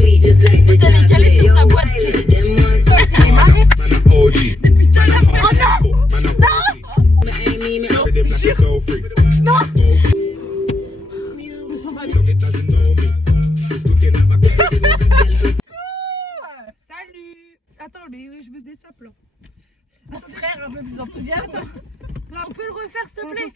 T'avais calé sur sa boîte. C'est démarré. Depuis tout à l'heure. Oh non. Non. Salut. Attends, mais je me dessape là. Mon frère, un peu plus enthousiaste. Là, on peut le refaire s'il te plaît.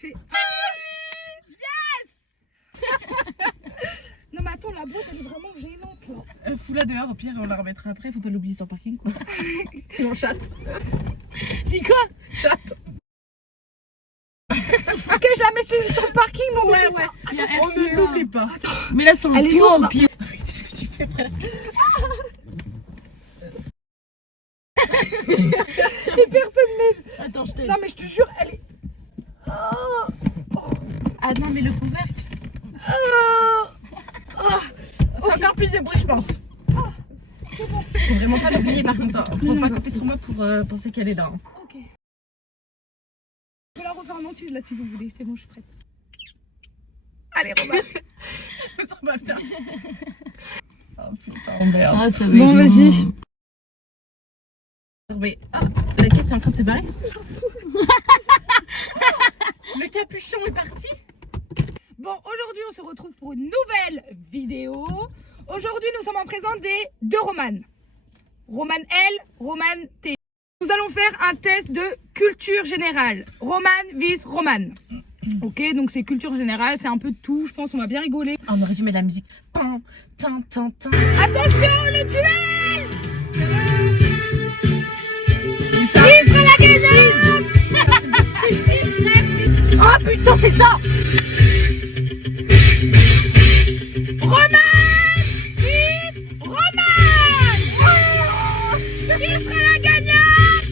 Non mais attends, la boîte elle est vraiment gênante là. Fous-la dehors, au pire on la remettra après, faut pas l'oublier sur le parking quoi. Sinon chatte. C'est quoi? Chatte. Ok, je la mets sur le parking, mais Ouais. On ne l'oublie pas. Mais là sur Elle le est toit lourde. au pied. Qu'est-ce que tu fais frère? Et personne m'aide. Attends, je t'aide. Non mais je te jure, elle est... Ah non mais le couvercle. Fais encore plus de bruit je pense. Faut vraiment pas l'oublier par contre. Hein. Faut pas compter sur moi pour penser qu'elle est là. Hein. Ok. Je peux la refaire en entier là si vous voulez, c'est bon, je suis prête. Allez, Romain. Ça va bien. Oh putain, merde. Ah, ça va Bon, être vas-y. long. Mais la caisse est en train de se barrer. Le capuchon est parti. Bon, aujourd'hui on se retrouve pour une nouvelle vidéo. Aujourd'hui nous sommes en présence des deux Roman. Roman L, Roman T. Nous allons faire un test de culture générale. Roman vs Roman. Ok, donc c'est culture générale, c'est un peu de tout, je pense on va bien rigoler. On aurait dû mettre la musique. Pan, tin, tin, tin. Attention, le duel! Qui sera la gagnante? Oh putain, c'est ça! Roman vs Roman! Qui sera la gagnante?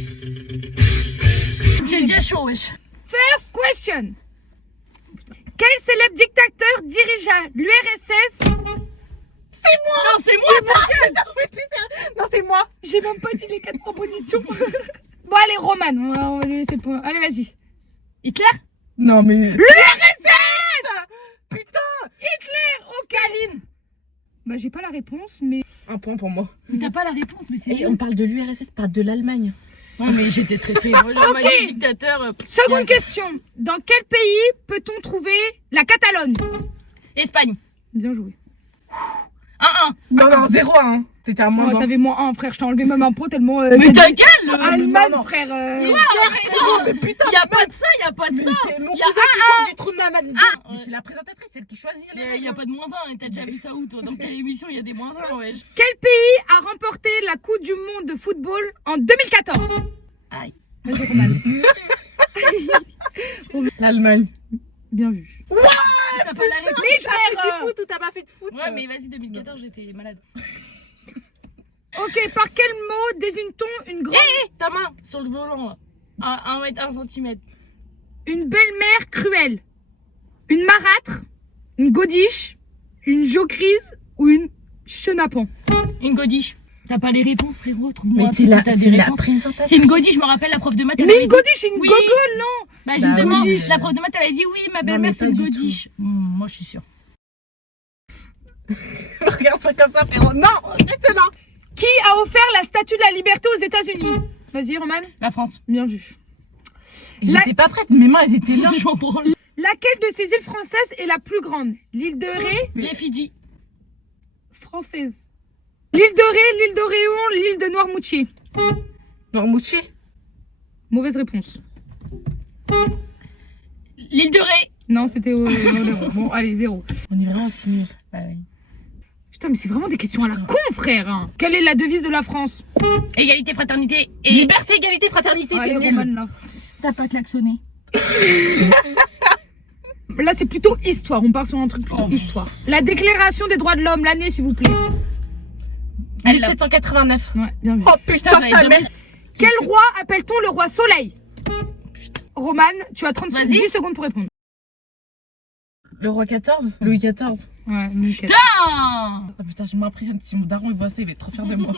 J'ai déjà chaud, wesh. First question. Quel célèbre dictateur dirigea l'URSS? C'est moi! Non, c'est moi, Non, c'est moi! J'ai même pas dit les 4 propositions. Bon allez Roman, on va lui laisser le point. Allez vas-y. Hitler? Non, mais. L'URSS! Putain! Hitler, Staline. Bah j'ai pas la réponse mais... Un point pour moi. Mais t'as pas la réponse, mais c'est Et on parle de l'URSS, pas de l'Allemagne. Ouais, mais j'étais stressée. Moi, j'aurais Ok. dit dictateur. Seconde question. Dans quel pays peut-on trouver la Catalogne? Espagne. Bien joué. 1-1. Non, 0-1. T'étais à moins Oh, 1. t'avais moins 1 frère, je t'ai enlevé même un point tellement... Mais ta gueule! Allemagne non. frère. Mais putain, Y'a pas de ça, y'a pas de ça. c'est mon Y a cousin qui sort du trou de ma madame. Mais Ouais. c'est la présentatrice, celle qui choisit. Y'a pas de moins 1, t'as déjà vu ça où toi? Dans quelle émission il y a des moins 1, wesh? Quel pays a remporté la Coupe du Monde de football en 2014? Aïe. Vas-y Roman. L'Allemagne. Bien vu. T'as pas la réponse. Mais T'as fait frère du foot ou t'as pas fait de foot? Ouais, mais vas-y, 2014, j'étais malade. Ok, par quel mot désigne-t-on une grande... Hé, ta main sur le volant, là. 1 mètre, 1 centimètre. Une belle-mère cruelle? Une marâtre? Une godiche? Une jocrise? Ou une chenapan? Une godiche. T'as pas les réponses, frérot? Trouve-moi Mais un c'est truc la, où t'as c'est des la réponses. présentatrice. C'est une godiche, je me rappelle, la prof de maths. elle Mais avait une dit- godiche, c'est une Oui. gogole, non? Bah, Bah justement, oui. la prof de maths, elle a dit oui, ma mais belle-mère, c'est pas une du godiche. Moi, je suis sûre. Regarde pas comme ça, frérot. Non, reste là. Qui a offert la statue de la liberté aux États-Unis? Vas-y, Roman. La France. Bien vu. J'étais pas prête, mes mains elles étaient là. Je m'en branle. Laquelle de ces îles françaises est la plus grande? L'île de Ré? Les Fidji. Française. L'île de Ré, l'île d'Oréon, l'île de Noirmoutier. Noirmoutier. Mauvaise réponse. L'île de Ré. Non, c'était au... Bon, allez, 0. On est vraiment aussi nuls. Bah oui. Putain, mais c'est vraiment des questions à la con, frère. Hein. Quelle est la devise de la France? Égalité, fraternité et... Liberté, égalité, fraternité, Allez, t'es nul. Roman, là. T'as pas klaxonné. Là, c'est plutôt histoire. On part sur un truc plutôt histoire. La déclaration des droits de l'homme, l'année, s'il vous plaît. 1789. Ouais, bien vu. Oh putain, Putain, sa mais mère. Quel roi appelle-t-on le roi soleil? Roman, tu as 30 Vas-y. 10 secondes pour répondre. Le roi 14. Louis 14. Ouais, nickel. Putain. Oh putain, je m'impressionne. Si mon daron il voit ça, il va être trop fier de moi.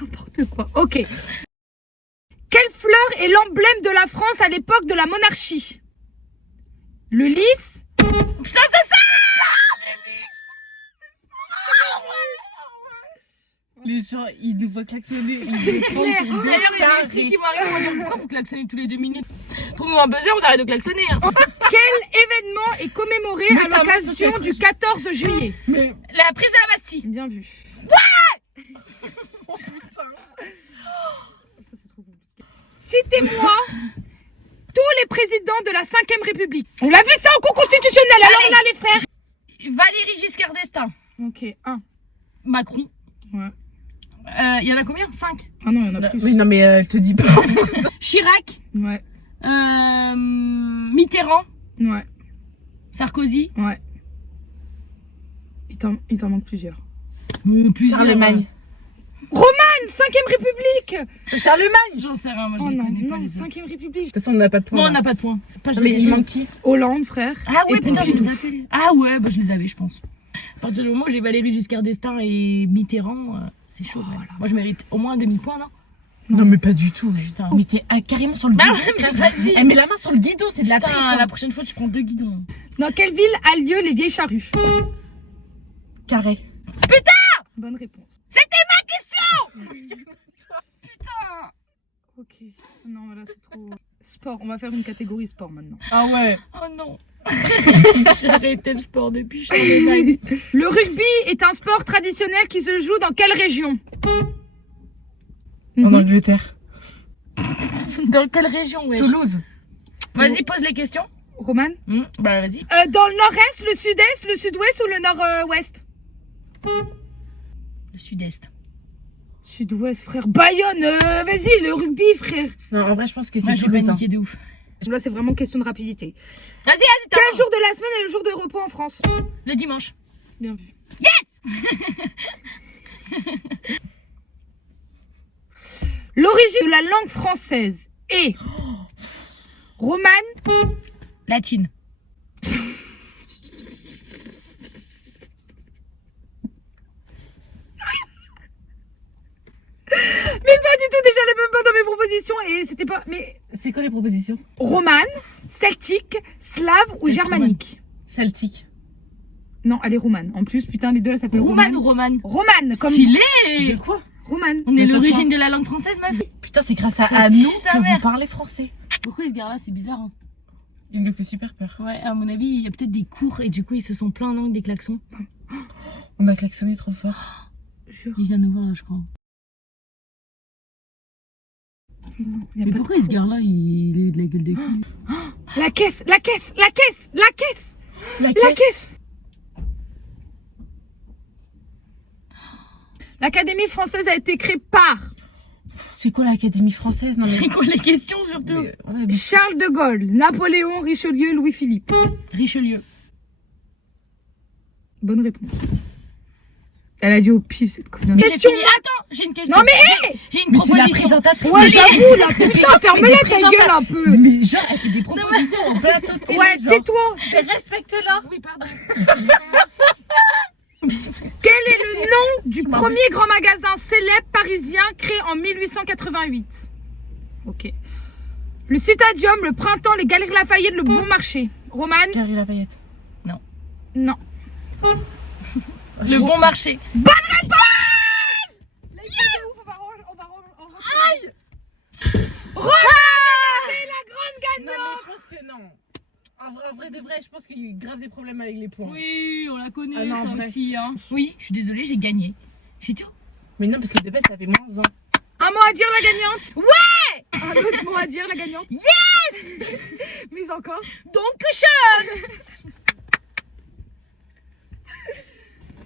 N'importe quoi. Ok. Quelle fleur est l'emblème de la France à l'époque de la monarchie? Le lys? Putain, c'est ça. Les gens, ils nous voient klaxonner. C'est clair. D'ailleurs, il y a des filles qui vont arriver, vont dire pourquoi vous klaxonnez tous les 2 minutes. Trouve-nous un buzzer, on arrête de klaxonner. Hein. Quel événement est commémoré à l'occasion du 14 juillet? Mais. La prise de la Bastille. Bien vu. Oh putain. Ça, c'est trop compliqué. Citez-moi tous les présidents de la 5ème République. On l'a vu ça en cours constitutionnel, alors on a les frères. Valéry Giscard d'Estaing. Ok, 1. Macron. Ouais. Il y en a combien? 5. Ah non, il y en a plus. Oui, non, mais elle te dit pas. Chirac. Ouais, Mitterrand. ouais, Sarkozy. ouais. Il t'en manque plusieurs. Charlemagne. Roman, 5ème République. Charlemagne. J'en sais rien, moi je Oh les non, connais pas. non, Les autres. 5ème République. De toute façon, on n'a pas de point. Bon, on là. n'a pas de points. C'est pas Mais il manque qui? Hollande, frère. Ah ouais, Et putain, je Pompidou. les avais. Ah ouais, bah je les avais, je pense. À partir du moment où j'ai Valéry Giscard d'Estaing et Mitterrand, c'est chaud. Même. Moi, je mérite au moins un demi-point, non? Non, mais pas du tout. Putain. Mais t'es carrément sur le Bah guidon. ouais, mais frère. vas-y. Elle met la main sur le guidon, c'est de la triche. Putain, la prochaine fois, tu prends 2 guidons. Dans quelle ville a lieu les vieilles charrues? Carré. Bonne réponse. Putain. Ok. Non, là c'est trop. Sport. On va faire une catégorie sport maintenant. Ah ouais. Oh non. J'ai arrêté le sport depuis Charlemagne. Le rugby est un sport traditionnel qui se joue dans quelle région? En Angleterre. Dans quelle région, ouais? Toulouse. Vas-y, pose les questions. Roman? Bah, vas-y. Dans le nord-est, le sud-est, le sud-ouest ou le nord-ouest? Le sud-est. Sud-ouest, frère. Bayonne, vas-y, le rugby, frère. Non, en vrai, je pense que Moi, c'est j'ai Toulouse. paniqué de ouf. Là, c'est vraiment question de rapidité. Vas-y, t'as Quel jour de la semaine est le jour de repos en France? Le dimanche. Bien vu. L'origine de la langue française est romane, Latine. mais pas du tout, déjà, elle est même pas dans mes propositions et c'était pas. Mais C'est quoi les propositions? romane, celtique, slave ou Est-ce germanique? Celtique. Non, elle est romane. En plus, putain, les deux, elles s'appellent Romane romane. ou romane? Romane, comme Stylé. De quoi? romane. On est Attends, l'origine de la langue française, meuf. Putain, c'est grâce à Ça nous tue sa que mère. vous parlez français. Pourquoi ce gars-là, c'est bizarre, hein? Il nous fait super peur. Ouais, à mon avis, il y a peut-être des cours et du coup, ils se sont plaints non, des klaxons. On a klaxonné trop fort. Jure. Il vient nous voir, là, je crois. Non, y a Mais pas pourquoi de- ce gars-là, il est de la gueule de qui? La caisse, la caisse, la caisse, la caisse, La la caisse. caisse. L'Académie française a été créée par C'est quoi l'Académie française? Non, mais... C'est quoi les questions, surtout? Ouais, mais- Charles de Gaulle, Napoléon, Richelieu, Louis-Philippe. Richelieu. Bonne réponse. Elle a dit au pif cette connasse. Mais j'ai Question. fini. Attends, j'ai une question. Non mais hé, J'ai une Mais c'est la proposition. présentatrice. ouais, C'est j'avoue là, putain, tu fais ferme-la des ta gueule un peu. Mais genre, elle fait des propositions en plateau télé. Ouais, genre. tais-toi. Respecte-la. Oui, pardon. Quel est le nom du premier grand magasin célèbre parisien créé en 1888? Ok. Le Citadium, le Printemps, les Galeries Lafayette, le Bon Marché. Romane? Carrie Lafayette. Non. Le bon marché. C'est la grande Non, mais je pense que non. En vrai de vrai, je pense qu'il y a eu grave des problèmes avec les points. Oui, on la connaît, Ah non, ça vrai. aussi. Hein. Oui, je suis désolée, j'ai gagné. C'est tout. Mais non, parce que de base, ça fait moins 1. Un mot à dire la gagnante? Ouais. Un autre mot à dire la gagnante? Yes. Mais encore? Donc,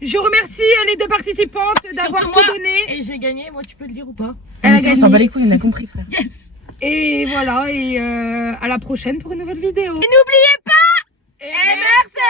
Je remercie les deux participantes d'avoir surtout tout moi. donné. Et j'ai gagné, moi, tu peux le dire ou pas? Elle a On s'en bat gagné. les couilles, on a compris, frère. Yes. Et voilà, et à la prochaine pour une nouvelle vidéo. Et n'oubliez pas, Et MRC.